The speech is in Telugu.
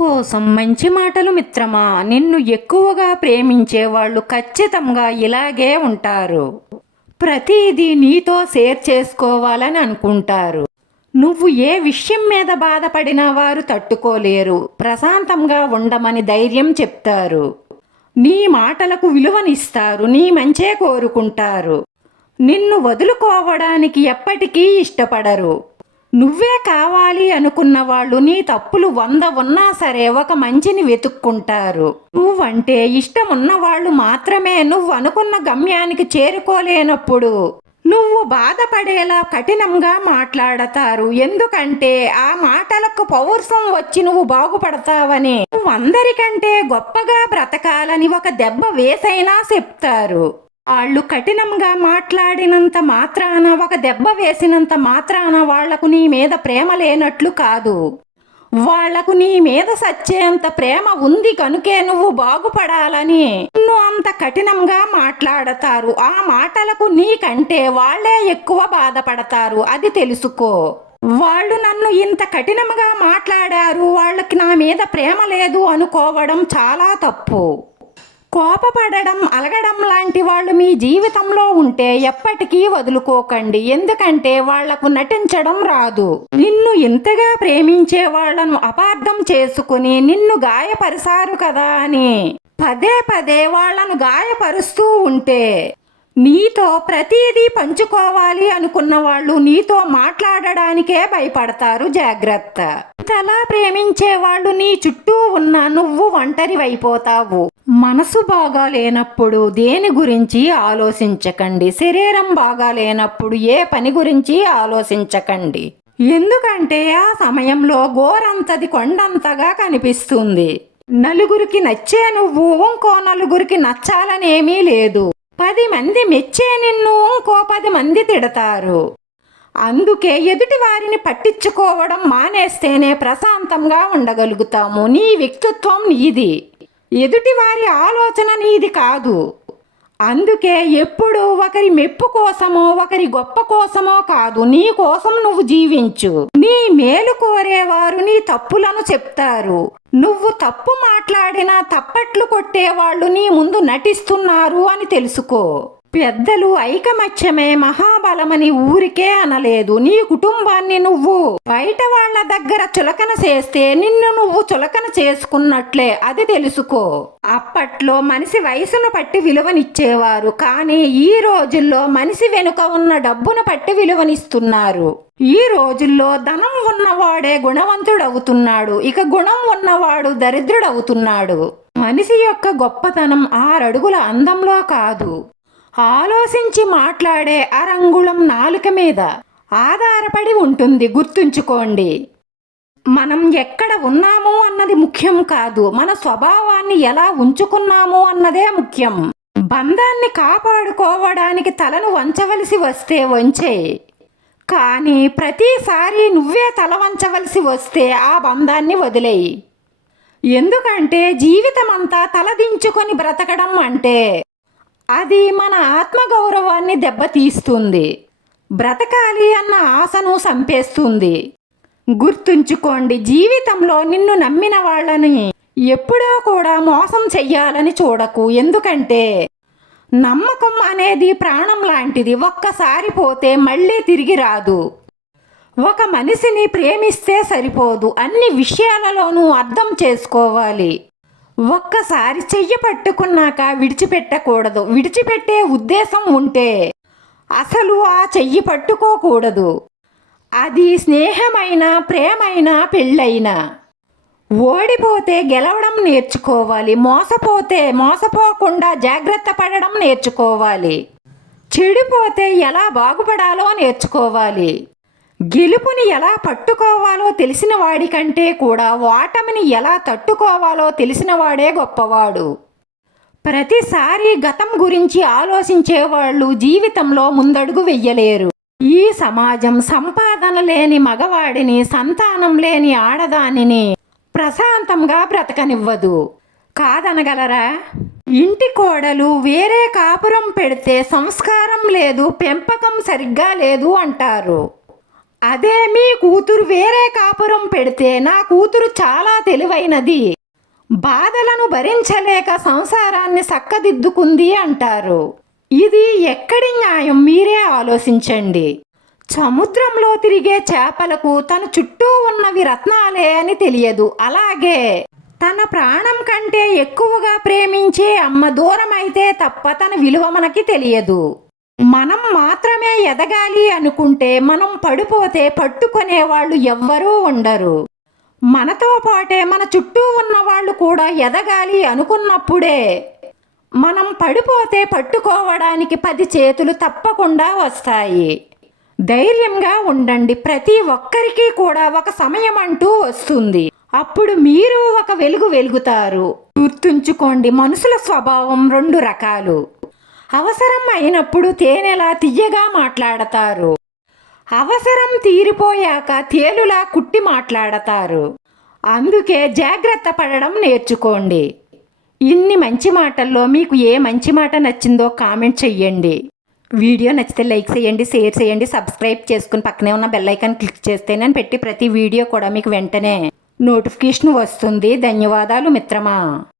కోసం మంచి మాటలు మిత్రమా. నిన్ను ఎక్కువగా ప్రేమించే వాళ్ళు ఖచ్చితంగా ఇలాగే ఉంటారు. ప్రతిదీ నీతో షేర్ చేసుకోవాలని అనుకుంటారు. నువ్వు ఏ విషయం మీద బాధపడినా వారు తట్టుకోలేరు. ప్రశాంతంగా ఉండమని ధైర్యం చెప్తారు. నీ మాటలకు విలువనిస్తారు. నీ మంచే కోరుకుంటారు. నిన్ను వదులుకోవడానికి ఎప్పటికీ ఇష్టపడరు. నువ్వే కావాలి అనుకున్న వాళ్ళు నీ తప్పులు 100 ఉన్నా సరే ఒక మంచిని వెతుక్కుంటారు. నువ్వంటే ఇష్టం ఉన్నవాళ్ళు మాత్రమే నువ్వు అనుకున్న గమ్యానికి చేరుకోలేనప్పుడు నువ్వు బాధపడేలా కఠినంగా మాట్లాడతారు. ఎందుకంటే ఆ మాటలకు పౌరుషం వచ్చి నువ్వు బాగుపడతావని, నువ్వు అందరికంటే గొప్పగా బ్రతకాలని ఒక దెబ్బ వేసైనా చెప్తారు. వాళ్ళు కఠినంగా మాట్లాడినంత మాత్రాన, ఒక దెబ్బ వేసినంత మాత్రాన వాళ్లకు నీ మీద ప్రేమ లేనట్లు కాదు. వాళ్లకు నీ మీద సచ్చేంత ప్రేమ ఉంది కనుకే నువ్వు బాగుపడాలని నిన్ను అంత కఠినంగా మాట్లాడతారు. ఆ మాటలకు నీకంటే వాళ్లే ఎక్కువ బాధపడతారు. అది తెలుసుకో. వాళ్ళు నన్ను ఇంత కఠినంగా మాట్లాడారు, వాళ్ళకి నా మీద ప్రేమ లేదు అనుకోవడం చాలా తప్పు. కోపపడడం, అలగడం లాంటి వాళ్ళు మీ జీవితంలో ఉంటే ఎప్పటికీ వదులుకోకండి. ఎందుకంటే వాళ్లకు నటించడం రాదు. నిన్ను ఇంతగా ప్రేమించే వాళ్లను అపార్థం చేసుకుని నిన్ను గాయపరిచారు కదా అని పదే పదే వాళ్లను గాయపరుస్తూ ఉంటే నీతో ప్రతిదీ పంచుకోవాలి అనుకున్న వాళ్ళు నీతో మాట్లాడడానికే భయపడతారు. జాగ్రత్త. ఇంతలా ప్రేమించే వాళ్ళు నీ చుట్టూ ఉన్న నువ్వు ఒంటరివైపోతావు. మనసు బాగా లేనప్పుడు దేని గురించి ఆలోచించకండి. శరీరం బాగా లేనప్పుడు ఏ పని గురించి ఆలోచించకండి. ఎందుకంటే ఆ సమయంలో గోరంతది కొండంతగా కనిపిస్తుంది. నలుగురికి నచ్చే నువ్వు ఇంకో నలుగురికి నచ్చాలనేమీ లేదు. 10 మంది మెచ్చే నిన్ను ఇంకో 10 మంది తిడతారు. అందుకే ఎదుటి వారిని పట్టించుకోవడం మానేస్తేనే ప్రశాంతంగా ఉండగలుగుతాము. నీ వ్యక్తిత్వం నీది, ఎదుటి వారి ఆలోచన నీది కాదు. అందుకే ఎప్పుడు ఒకరి మెప్పు కోసమో ఒకరి గొప్ప కోసమో కాదు, నీ కోసం నువ్వు జీవించు. నీ మేలు కోరేవారు నీ తప్పులను చెప్తారు. నువ్వు తప్పు మాట్లాడినా తప్పట్లు కొట్టేవాళ్ళు నీ ముందు నటిస్తున్నారు అని తెలుసుకో. పెద్దలు ఐకమత్యమే మహాబలమని ఊరికే అనలేదు. నీ కుటుంబాన్ని నువ్వు బయట వాళ్ళ దగ్గర చులకన చేస్తే నిన్ను నువ్వు చులకన చేసుకున్నట్లే, అది తెలుసుకో. అప్పట్లో మనిషి వయసును పట్టి విలువనిచ్చేవారు, కానీ ఈ రోజుల్లో మనిషి వెనుక ఉన్న డబ్బును పట్టి విలువనిస్తున్నారు. ఈ రోజుల్లో ధనం ఉన్నవాడే గుణవంతుడవుతున్నాడు, ఇక గుణం ఉన్నవాడు దరిద్రుడవుతున్నాడు. మనిషి యొక్క గొప్పతనం 6 అడుగుల అందంలో కాదు, ఆలోచించి మాట్లాడే అరంగుళం నాలుక మీద ఆధారపడి ఉంటుంది. గుర్తుంచుకోండి. మనం ఎక్కడ ఉన్నాము అన్నది ముఖ్యం కాదు, మన స్వభావాన్ని ఎలా ఉంచుకున్నాము అన్నదే ముఖ్యం. బంధాన్ని కాపాడుకోవడానికి తలను వంచవలసి వస్తే వంచే, కానీ ప్రతిసారి నువ్వే తల వంచవలసి వస్తే ఆ బంధాన్ని వదిలేయి. ఎందుకంటే జీవితమంతా తలదించుకొని బ్రతకడం అంటే అది మన ఆత్మగౌరవాన్ని దెబ్బతీస్తుంది. బ్రతకాలి అన్న ఆశను చంపేస్తుంది. గుర్తుంచుకోండి, జీవితంలో నిన్ను నమ్మిన వాళ్ళని ఎప్పుడో కూడా మోసం చెయ్యాలని చూడకు. ఎందుకంటే నమ్మకం అనేది ప్రాణం లాంటిది, ఒక్కసారి పోతే మళ్ళీ తిరిగి రాదు. ఒక మనిషిని ప్రేమిస్తే సరిపోదు, అన్ని విషయాలలోనూ అర్థం చేసుకోవాలి. ఒక్కసారి చెయ్యి పట్టుకున్నాక విడిచిపెట్టకూడదు. విడిచిపెట్టే ఉద్దేశం ఉంటే అసలు ఆ చెయ్యి పట్టుకోకూడదు. అది స్నేహమైనా ప్రేమైనా పెళ్ళైనా. ఓడిపోతే గెలవడం నేర్చుకోవాలి. మోసపోకుండా జాగ్రత్త పడడం నేర్చుకోవాలి. చెడిపోతే ఎలా బాగుపడాలో నేర్చుకోవాలి. గెలుపుని ఎలా పట్టుకోవాలో తెలిసిన వాడికంటే కూడా ఓటమిని ఎలా తట్టుకోవాలో తెలిసిన వాడే గొప్పవాడు. ప్రతిసారి గతం గురించి ఆలోచించేవాళ్ళు జీవితంలో ముందడుగు వెయ్యలేరు. ఈ సమాజం సంపాదన లేని మగవాడిని, సంతానం లేని ఆడదానిని ప్రశాంతంగా బ్రతకనివ్వదు. కాదనగలరా? ఇంటి కోడలు వేరే కాపురం పెడితే సంస్కారం లేదు, పెంపకం సరిగ్గా లేదు అంటారు. అదే మీ కూతురు వేరే కాపురం పెడితే నా కూతురు చాలా తెలివైనది, బాధలను భరించలేక సంసారాన్ని చక్కదిద్దుకుంది అంటారు. ఇది ఎక్కడి న్యాయం మీరే ఆలోచించండి. సముద్రంలో తిరిగే చేపలకు తన చుట్టూ ఉన్నవి రత్నాలే అని తెలియదు. అలాగే తన ప్రాణం కంటే ఎక్కువగా ప్రేమించే అమ్మ దూరం అయితే తప్ప తన విలువ మనకి తెలియదు. మనం మాత్రమే ఎదగాలి అనుకుంటే మనం పడిపోతే పట్టుకునే వాళ్ళు ఎవ్వరూ ఉండరు. మనతో పాటే మన చుట్టూ ఉన్న వాళ్ళు కూడా ఎదగాలి అనుకున్నప్పుడే మనం పడిపోతే పట్టుకోవడానికి 10 చేతులు తప్పకుండా వస్తాయి. ధైర్యంగా ఉండండి. ప్రతి ఒక్కరికి కూడా ఒక సమయం అంటూ వస్తుంది. అప్పుడు మీరు ఒక వెలుగు వెలుగుతారు. గుర్తుంచుకోండి, మనుషుల స్వభావం 2 రకాలు. అవసరం అయినప్పుడు తేనెలా తియ్యగా మాట్లాడతారు, అవసరం తీరిపోయాక తేలులా కుట్టి మాట్లాడతారు. అందుకే జాగ్రత్త పడడం నేర్చుకోండి. ఇన్ని మంచి మాటల్లో మీకు ఏ మంచి మాట నచ్చిందో కామెంట్ చెయ్యండి. వీడియో నచ్చితే లైక్ చేయండి, షేర్ చేయండి, సబ్స్క్రైబ్ చేసుకుని పక్కనే ఉన్న బెల్ ఐకాన్ క్లిక్ చేస్తే నేను పెట్టి ప్రతి వీడియో కూడా మీకు వెంటనే నోటిఫికేషన్ వస్తుంది. ధన్యవాదాలు మిత్రమా.